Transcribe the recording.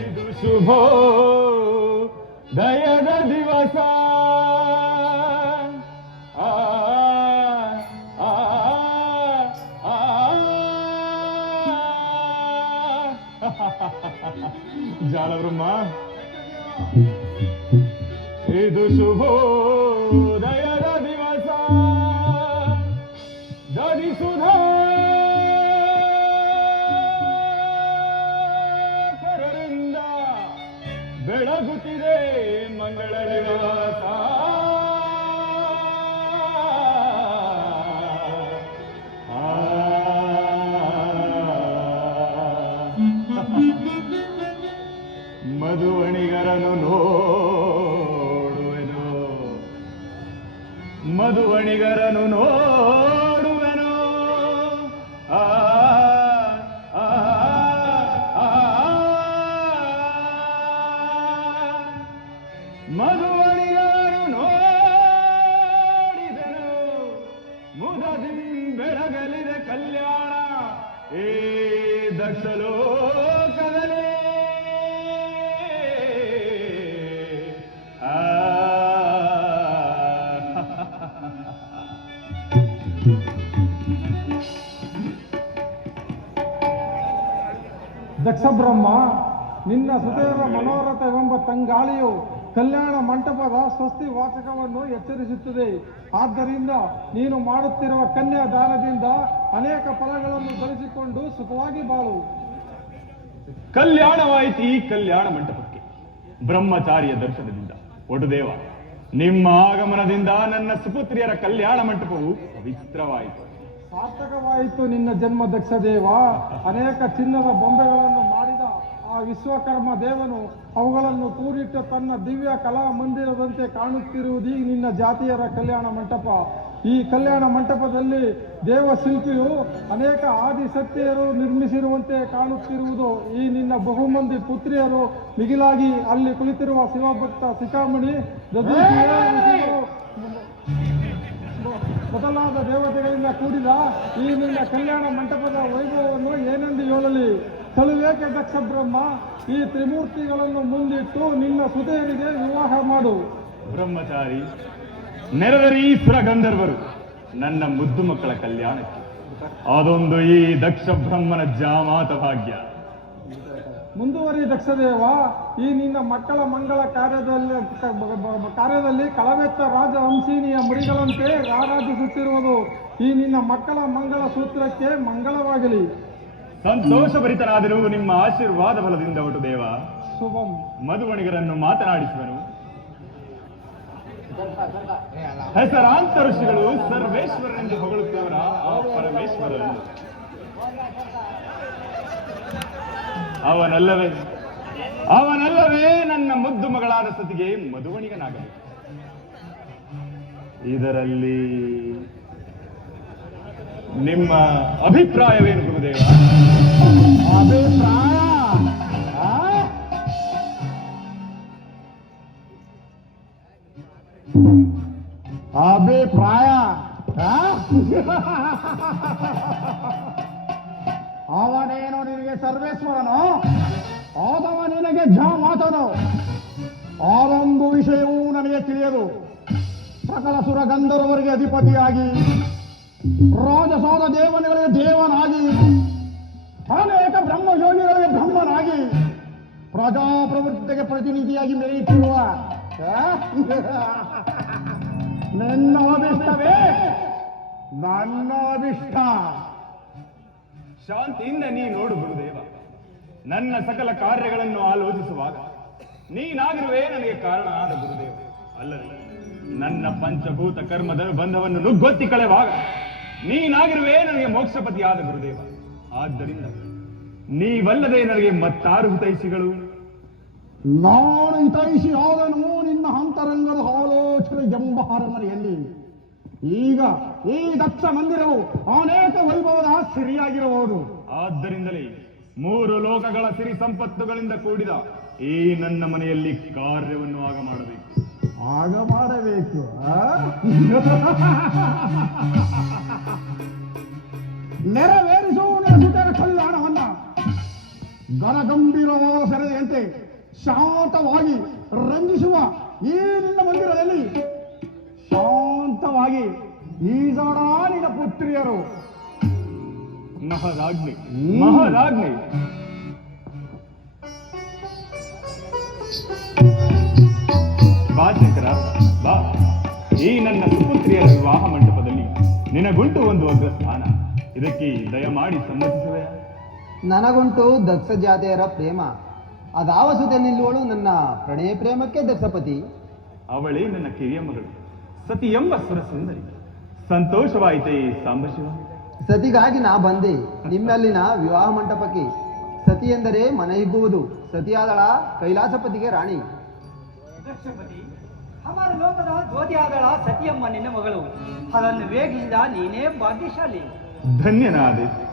ಇದು ಶುಭೋ ದಯದ ದಿವಸ. ಆ ಆ ಆ ಜಾಲಬ್ರಹ್ಮ, ಇದು ಶುಭೋದಯದ ದಿವಸ. ದದಿ ಸುಧಾಕರರಿಂದ ಬೆಳಗುತ್ತಿದೆ ಮಂಗಳ ದಿವಸ. ಮಧುವಣಿಗರನು ನೋಡುವೆನು, ಮಧುವಣಿಗರನು ನೋಡುವೆನು. ಆ ಆ ಆ ಮಧುವಣಿಗರನು ನೋಡಿದೆನು, ಮುದದಿ ಬೆಳಗಲಿದೆ ಕಲ್ಯಾಣ ಏ ದಕ್ಷಲೋಕದಲ್ಲಿ. ದಕ್ಷಬ್ರಹ್ಮ, ನಿನ್ನ ಸುದೇವ ಮನೋರಥವೆಂಬ ತಂಗಾಳಿಯು ಕಲ್ಯಾಣ ಮಂಟಪದ ಸ್ವಸ್ತಿ ವಾಚಕವನ್ನು ಎಚ್ಚರಿಸುತ್ತದೆ. ಆದ್ದರಿಂದ ನೀನು ಮಾಡುತ್ತಿರುವ ಕನ್ಯಾದಾನದಿಂದ ಅನೇಕ ಫಲಗಳನ್ನು ಗಳಿಸಿಕೊಂಡು ಸುಖವಾಗಿ ಬಾಳು. ಕಲ್ಯಾಣವಾಯಿತು ಈ ಕಲ್ಯಾಣ ಮಂಟಪಕ್ಕೆ ಬ್ರಹ್ಮಚಾರಿಯ ದರ್ಶನದಿಂದ. ಒಟುದೇವ, ನಿಮ್ಮ ಆಗಮನದಿಂದ ನನ್ನ ಸುಪುತ್ರಿಯರ ಕಲ್ಯಾಣ ಮಂಟಪವು ಪವಿತ್ರವಾಯಿತು. ಸಾರ್ಥಕವಾಯಿತು ನಿನ್ನ ಜನ್ಮ ದಕ್ಷದೇವ. ಅನೇಕ ಚಿನ್ನದ ಬೊಂಬೆಗಳನ್ನು ಮಾಡಿದ ಆ ವಿಶ್ವಕರ್ಮ ದೇವನು ಅವುಗಳನ್ನು ಕೂಡಿಟ್ಟು ತನ್ನ ದಿವ್ಯ ಕಲಾ ಮಂದಿರದಂತೆ ಕಾಣುತ್ತಿರುವುದು ನಿನ್ನ ಜಾತಿಯರ ಕಲ್ಯಾಣ ಮಂಟಪ. ಈ ಕಲ್ಯಾಣ ಮಂಟಪದಲ್ಲಿ ದೇವಶಿಲ್ಪಿಯು ಅನೇಕ ಆದಿಶಕ್ತಿಯರು ನಿರ್ಮಿಸಿರುವಂತೆ ಕಾಣುತ್ತಿರುವುದು ಈ ನಿನ್ನ ಬಹುಮಂದಿ ಪುತ್ರಿಯರು, ಮಿಗಿಲಾಗಿ ಅಲ್ಲಿ ಕುಳಿತಿರುವ ಶಿವಭಕ್ತ ಶಿಖಾಮಣಿ ಮೊದಲಾದ ದೇವತೆಗಳಿಂದ ಕೂಡಿದ ಈ ನಿನ್ನ ಕಲ್ಯಾಣ ಮಂಟಪದ ವೈಭವವನ್ನು ಏನೆಂದು ಹೇಳಲಿ. ತಳುವೇಕೆ ದಕ್ಷಬ್ರಹ್ಮ, ಈ ತ್ರಿಮೂರ್ತಿಗಳನ್ನು ಮುಂದಿಟ್ಟು ನಿನ್ನ ಸುತೆಯರಿಗೆ ವಿವಾಹ ಮಾಡು. ಬ್ರಹ್ಮಚಾರಿ, ನೆರೆದರಿ ಸುರಗಂಧರ್ವರು ನನ್ನ ಮುದ್ದು ಮಕ್ಕಳ ಕಲ್ಯಾಣಕ್ಕೆ. ಅದೊಂದು ಈ ದಕ್ಷ ಬ್ರಹ್ಮನ ಜಾಮಾತ ಭಾಗ್ಯ. ಮುಂದುವರಿ ದಕ್ಷದೇವ. ಈ ನಿನ್ನ ಮಕ್ಕಳ ಮಂಗಳ ಕಾರ್ಯದಲ್ಲಿ ಕಳವೆತ್ತ ರಾಜವಂಶೀನಿಯ ಮುಡಿಗಳಂತೆ ರಾರಾಜಿಸುತ್ತಿರುವುದು ಈ ನಿನ್ನ ಮಕ್ಕಳ ಮಂಗಳ ಸೂತ್ರಕ್ಕೆ ಮಂಗಳವಾಗಲಿ. ಸಂತೋಷಭರಿತನಾದರೂ ನಿಮ್ಮ ಆಶೀರ್ವಾದ ಬಲದಿಂದ ಒಟುದೇವ. ಶುಭಂ. ಮಧುವಣಿಗರನ್ನು ಮಾತನಾಡಿಸುವನು. ಹೆಸರಾಂತ ಋಷಿಗಳು ಸರ್ವೇಶ್ವರನೆಂದು ಹೊಗಳುತ್ತವರ ಆ ಪರಮೇಶ್ವರನು ಅವನಲ್ಲವೇ ನನ್ನ ಮುದ್ದು ಮಗಳಾದ ಸತಿಗೆ ಮಧುವಣಿಗನಾಗಬೇಕು. ಇದರಲ್ಲಿ ನಿಮ್ಮ ಅಭಿಪ್ರಾಯವೇನು ಗುರುದೇವ? ಅಭಿಪ್ರಾಯ ಅಭಿಪ್ರಾಯ ಅವನೇನು ನಿನಗೆ ಸರ್ವೇಶ್ವರನೋ ಅಥವಾ ನಿನಗೆ ಜಾಮಾತನೋ? ಆದೊಂದು ವಿಷಯವೂ ನನಗೆ ತಿಳಿಯದು. ಸಕಲ ಸುರಗಂಧರ್ವರಿಗೆ ಅಧಿಪತಿಯಾಗಿ, ರಾಜಸಾದ ದೇವತೆಗಳಿಗೆ ದೇವನಾಗಿ, ಅನೇಕ ಬ್ರಹ್ಮಯೋಗಿಗಳಿಗೆ ಬ್ರಹ್ಮನಾಗಿ, ಪ್ರಜಾಪ್ರವೃತ್ತಿಗೆ ಪ್ರತಿನಿಧಿಯಾಗಿ ಮೆರೆಯುತ್ತಿರುವ ನನ್ನ ಅಭಿಷ್ಟವೇ ನನ್ನ ಅಭಿಷ್ಟ. ಶಾಂತಿಯಿಂದ ನೀ ನೋಡು ಗುರುದೇವ. ನನ್ನ ಸಕಲ ಕಾರ್ಯಗಳನ್ನು ಆಲೋಚಿಸುವಾಗ ನೀನಾಗಿರುವೆ ನನಗೆ ಕಾರಣ ಆದ ಗುರುದೇವ. ಅಲ್ಲದೆ ನನ್ನ ಪಂಚಭೂತ ಕರ್ಮದ ಬಂಧವನ್ನು ನುಗ್ಗೊತ್ತಿ ಕಳೆವಾಗ ನೀನಾಗಿರುವೆ ನನಗೆ ಮೋಕ್ಷಪತಿ ಆದ ಗುರುದೇವ. ಆದ್ದರಿಂದ ನೀವಲ್ಲದೆ ನನಗೆ ಮತ್ತಾರು ಹಿತೈಷಿಗಳು? ನಾನು ಹಿತೈಷಿ ಆದನು ನಿನ್ನ ಅಂತರಂಗದ ಆಲೋಚನೆ ಎಂಬ ಹರಮನೆಯಲ್ಲಿ. ಈಗ ಈ ದಕ್ಷ ಮಂದಿರವು ಅನೇಕ ವೈಭವದ ಸಿರಿಯಾಗಿರಬಹುದು. ಆದ್ದರಿಂದಲೇ 3 ಲೋಕಗಳ ಸಿರಿ ಸಂಪತ್ತುಗಳಿಂದ ಕೂಡಿದ ಈ ನನ್ನ ಮನೆಯಲ್ಲಿ ಕಾರ್ಯವನ್ನು ಆಗ ಮಾಡಬೇಕು. ಶಾಂತವಾಗಿ ರಂಜಿಸುವ ಈ ನಿನ್ನ ಮಂದಿರದಲ್ಲಿ ಶಾಂತವಾಗಿ ಈಜಾಡ ನಿನ್ನ ಪುತ್ರಿಯರು. ಮಹಾರಾಜ್ಞೆ ಮಹಾರಾಜ್ಞೆ. ಬಾ ಶಂಕರ ಬಾ. ಈ ನನ್ನ ಸುಪುತ್ರಿಯರ ವಿವಾಹ ಮಂಟಪದಲ್ಲಿ ನಿನಗುಂಟು ಒಂದು ಅಗ್ರಸ್ಥಾನ. ಇದಕ್ಕೆ ದಯಮಾಡಿ ಸಮ್ಮತಿಸುವೆ? ನನಗುಂಟು ದಕ್ಷ ಜಾತಿಯರ ಪ್ರೇಮ. ಅದಾವ ಸುತೆ ನಿಲ್ಲುವಳು ನನ್ನ ಪ್ರಣಯ ಪ್ರೇಮಕ್ಕೆ ದಕ್ಷಪತಿ. ಅವಳೇ ನನ್ನ ಕಿರಿಯ ಮಗಳು ಸತಿ ಎಂಬ ಸುರಸುಂದರಿ. ಸಂತೋಷವಾಯಿತೇ ಸಾಂಬಶಿವ? ಸತಿಗಾಗಿ ನಾ ಬಂದೆ ನಿಮ್ಮಲ್ಲಿನ ವಿವಾಹ ಮಂಟಪಕ್ಕೆ. ಸತಿ ಎಂದರೆ ಮನ ಹಿಗ್ಗುವುದು. ಸತಿಯಾದಳ ಕೈಲಾಸಪತಿಗೆ ರಾಣಿ. ಹಮಾರ ಲೋಕದ ಜ್ಯೋತಿಯಾದಳ ಸತಿಯಮ್ಮ ನಿನ್ನ ಮಗಳು. ಅದನ್ನು ವೇಗಿಸಿದ ನೀನೇ ಭಾಗ್ಯಶಾಲಿ. ಧನ್ಯನಾದೆ.